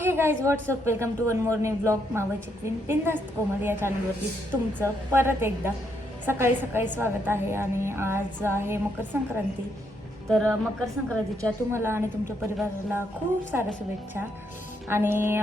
Hey guys what's up welcome to one morning blog मावाची queen बिंदास्त कोमल या चॅनलवरती तुमचं परत एकदा सकाळी सकाळी स्वागत आहे. आणि आज आहे मकर संक्रांती. तर मकर संक्रांतीच्या तुम्हाला आणि तुमच्या परिवाराला खूप साऱ्या शुभेच्छा. आणि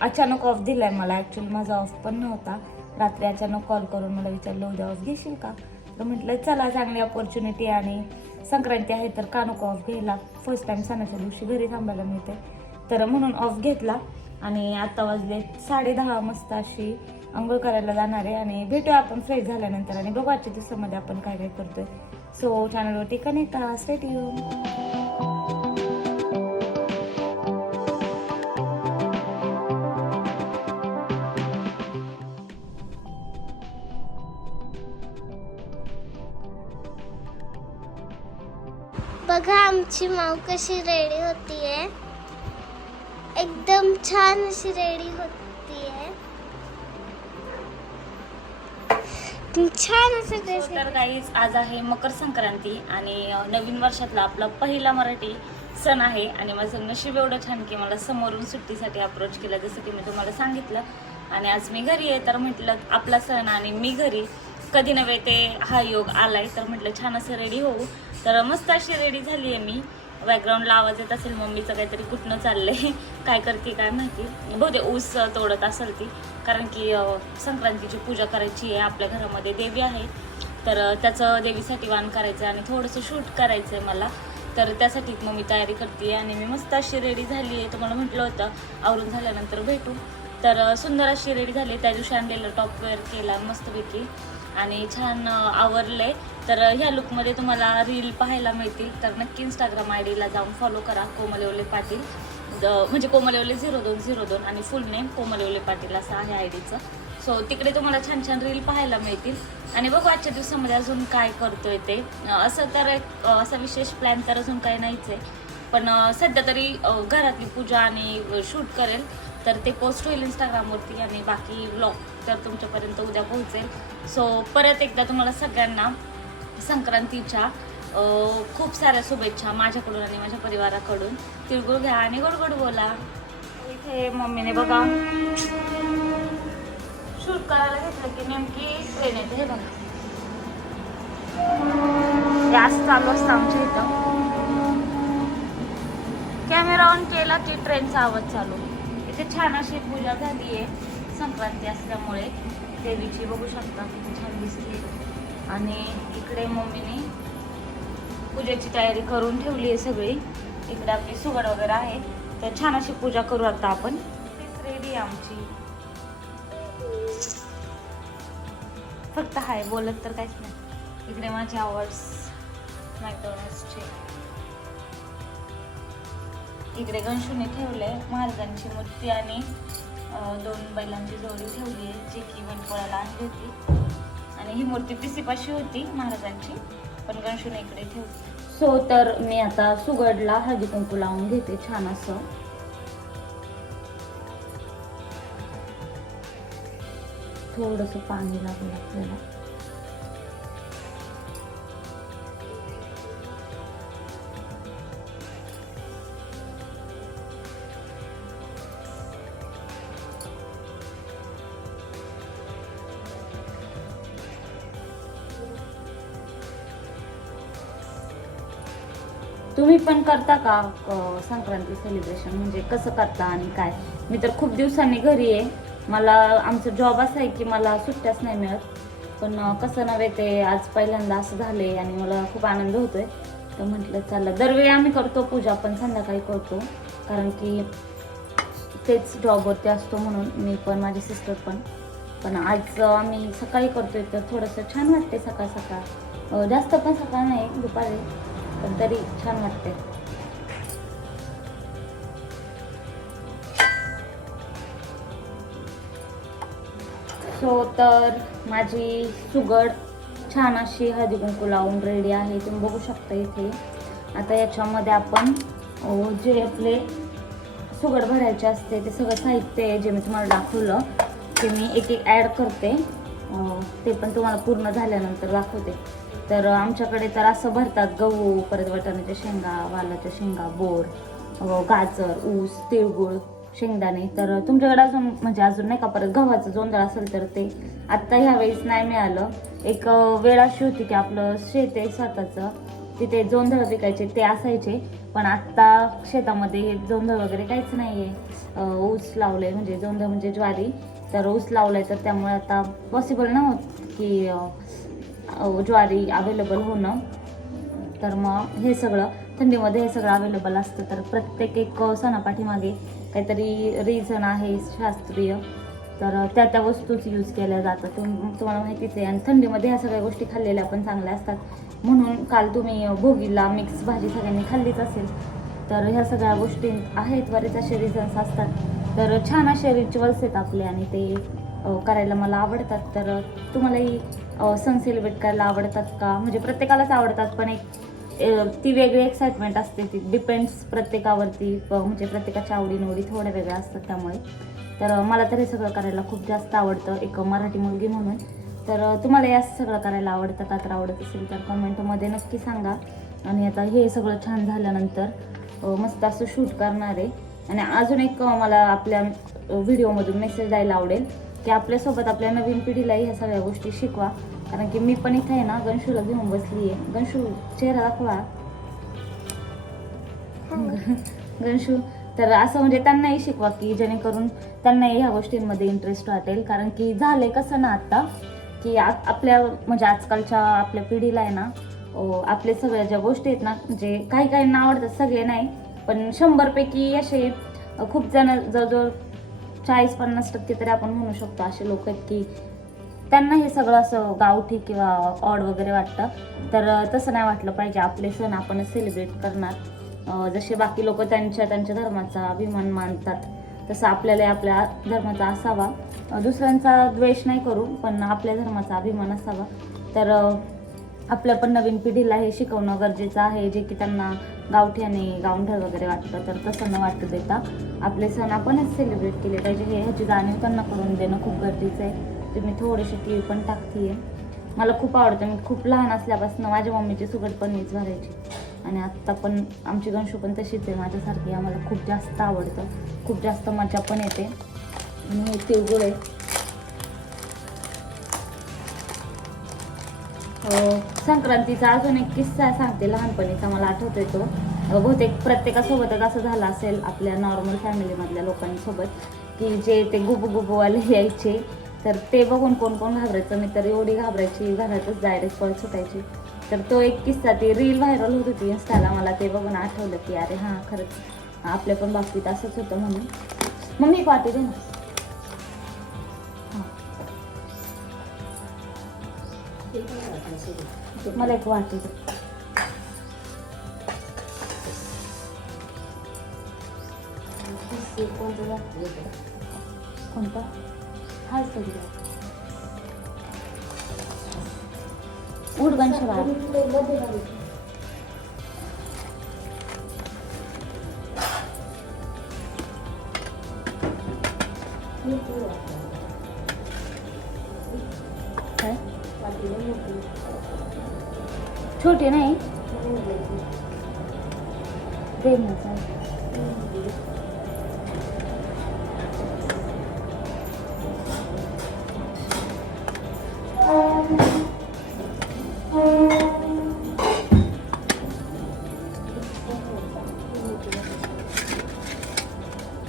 अचानक ऑफ दिलाय मला. ॲक्च्युली माझा ऑफ पण नव्हता. रात्री अचानक कॉल करून मला विचारलं उद्या ऑफ घेशील का? तर म्हटलं चला चांगली अपॉर्च्युनिटी आणि संक्रांती आहे तर का नको ऑफ घ्यायला? फर्स्ट टाइम सणाच्या दिवशी घरी थांबायला मिळते तर म्हणून ऑफ घेतला. आणि आता वाजले साडे दहा मस्त अशी आंघोळ करायला जाणार आहे. आणि भेटूया आपण फ्रेश झाल्यानंतर. आणि बघू आजच्या दिवसामध्ये आपण काय काय करतोय. सो चॅनलवरती कनेक्ट राहा स्टेट येऊन बघा आमची माऊ कशी रेडी होती. छान अशी रेडी होतीये. छान असं ड्रेस तर गाईज आज आहे मकर संक्रांती आणि नवीन वर्षातला आपला पहिला मराठी सण आहे आणि माझं नशीब एवढं छान की मला समोरून सुट्टीसाठी अप्रोच केलं जसं की मी तुम्हाला सांगितलं. आणि आज मी घरी आहे तर म्हटलं आपला सण आणि मी घरी. कधी नव्हे ते हा योग आलाय तर म्हटलं छान असं रेडी होऊ. तर मस्त अशी रेडी झाली आहे मी. बॅकग्राऊंडला आवाज येत असेल मम्मीचं काहीतरी कुठनं चाललंय? काय करते काय माहिती? बहुते ऊस तोडत असेल ती. कारण की संक्रांतीची पूजा करायची आहे आपल्या घरामध्ये देवी आहे. तर त्याचं देवीसाठी वाण करायचं आहे आणि थोडंसं शूट करायचं आहे मला. तर त्यासाठी मग मी तयारी करते आणि मी मस्त अशी रेडी झाली आहे. तुम्हाला म्हटलं होतं आवरून झाल्यानंतर भेटू. तर सुंदर अशी रेडी झाली त्या दिवशी आणलेलं टॉप वेअर केला मस्तपैकी. आणि छान आवरले. तर ह्या लुकमध्ये तुम्हाला रील पाहायला मिळतील. तर नक्की इंस्टाग्राम आय डीला जाऊन फॉलो करा. कोमलेवले पाटील. म्हणजे कोमलेवले झिरो दोन झिरो दोन आणि फुल नेम कोमलेवले पाटील असं आहे आय डीचं सो तिकडे तुम्हाला छान छान रील पाहायला मिळतील. आणि बघू आजच्या दिवसामध्ये अजून काय करतोय ते. असं तर एक असा विशेष प्लॅन तर अजून काही नाहीच आहे. पण सध्या तरी घरातली पूजा आणि शूट करेल. तर ते पोस्ट होईल इंस्टाग्रामवरती आणि बाकी ब्लॉग तर तुमच्यापर्यंत उद्या पोहोचेल. सो परत एकदा तुम्हाला सगळ्यांना संक्रांतीच्या खूप साऱ्या शुभेच्छा माझ्याकडून आणि माझ्या परिवाराकडून. तिळगुळ घ्या आणि गोडगोड बोला. इथे मम्मीने बघा. शूट करायला घेतलं की नेमकी ट्रेन येते. हे बघा. गॅस चालू असतं आमच्या इथं. कॅमेरा ऑन केला की ट्रेनचा आवाज चालू. इथे छान अशी पूजा झाली आहे. संक्रांती असल्यामुळे देवीची बघू शकता किती छान दिसते. आणि इकडे मम्मीने पूजेची तयारी करून ठेवली आहे सगळी. इकडे आपली सुगड वगैरे आहे. तर छान अशी पूजा करू आता आपण. रेडी आमची. फक्त हाय बोलत तर काहीच नाही. इकडे माझे आवर्स मॅकडोनल्ड्सचे इकडे गणशूने ठेवले महाराजांची मूर्ती आणि दोन बैलांची जोडी ठेवली आहे जी की वनपोळ्याला आणली होती. आणि ही मूर्ती पिसीपाशी होती महाराजांची पण गणशूने इकडे ठेवली. सो तर मी आता सुगडला हळदी कुंकू लावून घेते छान असं. थोडस पाणी लागलं आपल्याला. तुम्ही पण करता का अ, संक्रांती सेलिब्रेशन म्हणजे कसं करता आणि काय? मी तर खूप दिवसांनी घरी आहे. मला आमचं जॉब असा आहे की मला सुट्ट्याच नाही मिळत. पण अ, कसं नव्हे ते आज पहिल्यांदा असं झाले आणि मला खूप आनंद होतोय. तर म्हटलं चाललं दरवेळी आम्ही करतो पूजा पण संध्याकाळी करतो. कारण की तेच जॉबवरती असतो म्हणून मी पण माझी सिस्टर पण. पण आज अ, आम्ही सकाळी करतोय तर थोडंसं छान वाटते सकाळ सकाळ. अ, जास्त पण सकाळ नाही दुपारी. पण तरी छान वाटते सो तर माझी सुगड छान अशी हळदी कुंकू लावून रेडी आहे. तुम्ही बघू शकता इथे. आता याच्यामध्ये आपण जे आपले सुगड भरायचे असते ते सगळं साहित्य आहे जे मी तुम्हाला दाखवलं ते मी एक एक ॲड करते. ते पण तुम्हाला पूर्ण झाल्यानंतर दाखवते. तर आमच्याकडे तर असं भरतात गहू परत वाटाण्याच्या शेंगा वालाच्या शेंगा बोर गाजर ऊस तिळगुळ शेंगदाणे. तर तुमच्याकडे अजून म्हणजे अजून नाही का परत गव्हाचं जोंधळ असेल तर ते आत्ता ह्या वेळेस नाही मिळालं. एक वेळ अशी होती की आपलं शेत आहे स्वतःचं. तिथे जोंधळ पिकायचे ते असायचे. पण आत्ता शेतामध्ये जोंधळ वगैरे काहीच नाही आहे ऊस लावले म्हणजे जोंधळ म्हणजे ज्वारी. तर ऊस लावलाय तर त्यामुळे आता पॉसिबल नव्हत की ज्वारी अवेलेबल होणं. तर मग हे सगळं थंडीमध्ये हे सगळं अवेलेबल असतं. तर प्रत्येक एक सणापाठीमागे काहीतरी रिझन आहे शास्त्रीय. तर त्या त्या वस्तूच यूज केल्या जातात. तुम तुम्हाला माहितीच आहे. आणि थंडीमध्ये ह्या सगळ्या गोष्टी खाल्लेल्या पण चांगल्या असतात. म्हणून काल तुम्ही भोगीला मिक्स भाजी सगळ्यांनी खाल्लीच असेल. तर ह्या सगळ्या गोष्टी आहेत. बरेच असे रिझन्स असतात. तर छान असे रिच्युअल्स आहेत आपले आणि ते करायला मला आवडतात. तर तुम्हालाही अ, सण सेलिब्रेट करायला आवडतात का? म्हणजे प्रत्येकालाच आवडतात पण एक ती वेगळी एक्साइटमेंट असते. ती डिपेंड्स प्रत्येकावरती प- म्हणजे प्रत्येकाच्या आवडीनिवडी थोड्या वेगळ्या असतात त्यामुळे. तर मला तर हे सगळं करायला खूप जास्त आवडतं एक मराठी मुलगी म्हणून. तर तुम्हाला या सगळं करायला आवडतं का? तर आवडत असेल तर कमेंटमध्ये नक्की सांगा. आणि आता हे सगळं छान झाल्यानंतर मस्त असं शूट करणार आहे. आणि अजून एक मला आपल्या व्हिडिओमधून मेसेज द्यायला आवडेल की आपल्यासोबत आपल्या नवीन पिढीलाही ह्या सगळ्या गोष्टी शिकवा. कारण की मी पण इथे आहे ना गणशूला घेऊन बसली आहे गणशू चेहरा दाखवा. गणशू तर असं म्हणजे त्यांनाही शिकवा की जेणेकरून त्यांनाही ह्या गोष्टींमध्ये इंटरेस्ट वाटेल. कारण की झालंय कसं ना आत्ता की आपल्या म्हणजे आजकालच्या आपल्या पिढीला आहे ना आपले सगळ्या ज्या गोष्टी आहेत ना म्हणजे काही काहींना आवडतात सगळे नाही पण शंभरपैकी असे खूप जण जवळजवळ चाळीस पन्नास टक्के तरी आपण म्हणू शकतो असे लोक आहेत की त्यांना हे सगळं असं गावठी किंवा ऑड वगैरे वाटतं. तर तसं नाही वाटलं पाहिजे. आपले सण आपणच सेलिब्रेट करणार. जसे बाकी लोक त्यांच्या त्यांच्या धर्माचा अभिमान मानतात तसं आपल्याला आपल्या धर्माचा असावा. दुसऱ्यांचा द्वेष नाही करू पण आपल्या धर्माचा अभिमान असावा. तर आपल्या पण नवीन पिढीला हे शिकवणं गरजेचं आहे जे की त्यांना गावठी आणि गावंढळ वगैरे वाटतं तर तसं न वाटू देता आपले सण आपणच सेलिब्रेट केले पाहिजे. हे ह्याची जाणीव त्यांना करून देणं खूप गरजेचं आहे. तुम्ही थोडीशी टी व्ही पण टाकते मला खूप आवडतं. मी खूप लहान असल्यापासून माझ्या मम्मीची सुगड पण मीच भरायची. आणि आत्ता पण आमची गणशू पण तशीच आहे. माझ्यासारखी आम्हाला खूप जास्त आवडतं. खूप जास्त मजा पण येते. आणि हे तिळगुळ आहे. संक्रांतीचा अजून एक किस्सा सांगते लहानपणीचा मला आठवतोय तो. बहुतेक प्रत्येकासोबतच असं झालं असेल आपल्या नॉर्मल फॅमिलीमधल्या लोकांसोबत की जे ते गुबगुबवाले यायचे तर ते बघून कोण कोण घाबरायचं? मी तर एवढी घाबरायची घरातच डायरेक्ट कॉल सुटायची. तर तो एक किस्सा ती रील व्हायरल होत होती इन्स्टाला मला ते बघून आठवलं की अरे हां खरंच आपल्या पण बाबतीत असंच होतं म्हणून. मग मी पाहते दे ना मला एक वाटी दे. कोणता हाच तरी द्या. उठ गणशवा काय छोटी नाही दे ना चालेल.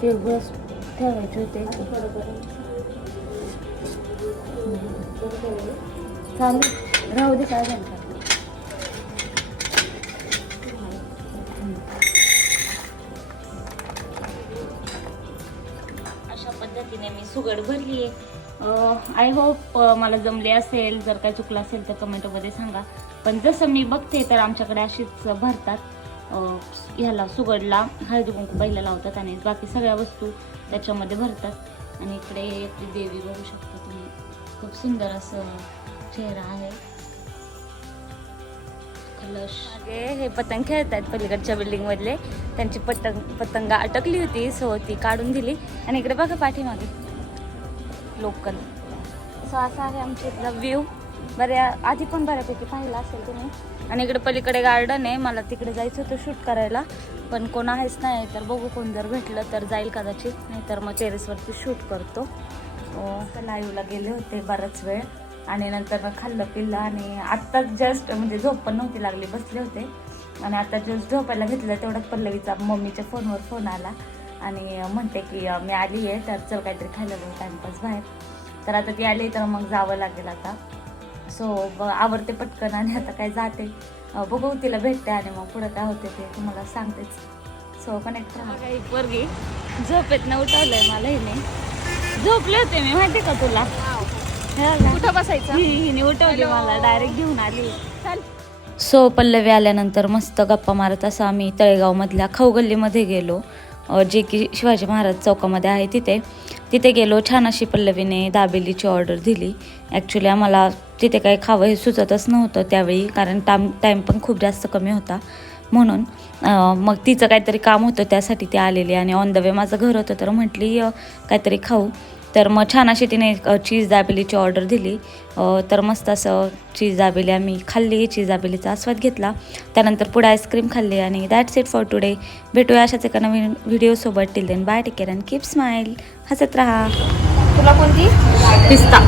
ते बस ठेवायचे होते चालेल राहू दे काय झालं? अशा पद्धतीने मी सुगड भरली आहे. आय होप मला जमले असेल जर काय चुकलं असेल तर कमेंटमध्ये सांगा. पण जसं मी बघते तर आमच्याकडे अशीच भरतात. ह्याला सुगडला हळदी कुंकू पहिला लावतात आणि बाकी सगळ्या वस्तू त्याच्यामध्ये भरतात. आणि इकडे आपली देवी बघू शकता तुम्ही. खूप सुंदर असं चेहरा आहे. मागे हे पतंग खेळत आहेत पलीकडच्या बिल्डिंग मधले. त्यांची पतंग पतंग अटकली होती सो ती काढून दिली. आणि इकडे बघा पाठीमागे. लोकल. सो असा आहे आमच्या इथला व्ह्यू बऱ्या आधी पण बऱ्यापैकी पाहिला असेल तुम्ही. आणि इकडे पलीकडे गार्डन आहे. मला तिकडे जायचं होतं शूट करायला. पण कोण आहेच नाही तर बघू कोण जर भेटलं तर जाईल कदाचित. नाहीतर मग टेरेसवरती शूट करतो. लाईव्हला गेले होते बराच वेळ. आणि नंतर मग खाल्लं पिल्लं आणि आत्ताच जस्ट म्हणजे झोप पण नव्हती लागली बसले होते. आणि आता जस्ट झोपायला घेतलं तेवढ्यात पल्लवीचा मम्मीच्या फोनवर फोन आला. आणि म्हणते की मी आली आहे तर चल काहीतरी खायला बघू टाइमपास बाहेर. तर आता ती आली तर मग जावं लागेल आता. सो आवडते पटकन आणि आता काय जाते. बघू तिला भेटते आणि मग पुढं काय होते ते तुम्हाला सांगतेच. सो कनेक्ट राहा एक वर्गी झोपेत न उठवलंय मला हिने. झोपले होते मी माहिती का तुला? कुठं बसायचं? हिने उठवली मला डायरेक्ट घेऊन आली. सो पल्लवी आल्यानंतर मस्त गप्पा मारत असं आम्ही तळेगावमधल्या खवगल्लीमध्ये गेलो. जे की शिवाजी महाराज चौकामध्ये आहे तिथे. तिथे गेलो छान अशी पल्लवीने दाबेलीची ऑर्डर दिली. ॲक्च्युली आम्हाला तिथे काही खावं हे सुचतच नव्हतं त्यावेळी कारण टाम टाईम पण खूप जास्त कमी होता. म्हणून मग तिचं काहीतरी काम होतं त्यासाठी ती आलेली आणि ऑन द वे माझं घर होतं तर म्हटली काहीतरी खाऊ. तर मग छान अशी तिने चीज दाबेलीची ऑर्डर दिली. तर मस्त असं चीज दाबेली. आम्ही खाल्ली चीज दाबेलीचा आस्वाद घेतला. त्यानंतर पुढे आईस्क्रीम खाल्ली आणि दॅट्स इट फॉर टुडे भेटूया अशाच एका नवीन व्हिडिओसोबत till then bye take care and keep smile हसत राहा. तुला कोणती? पिस्ता.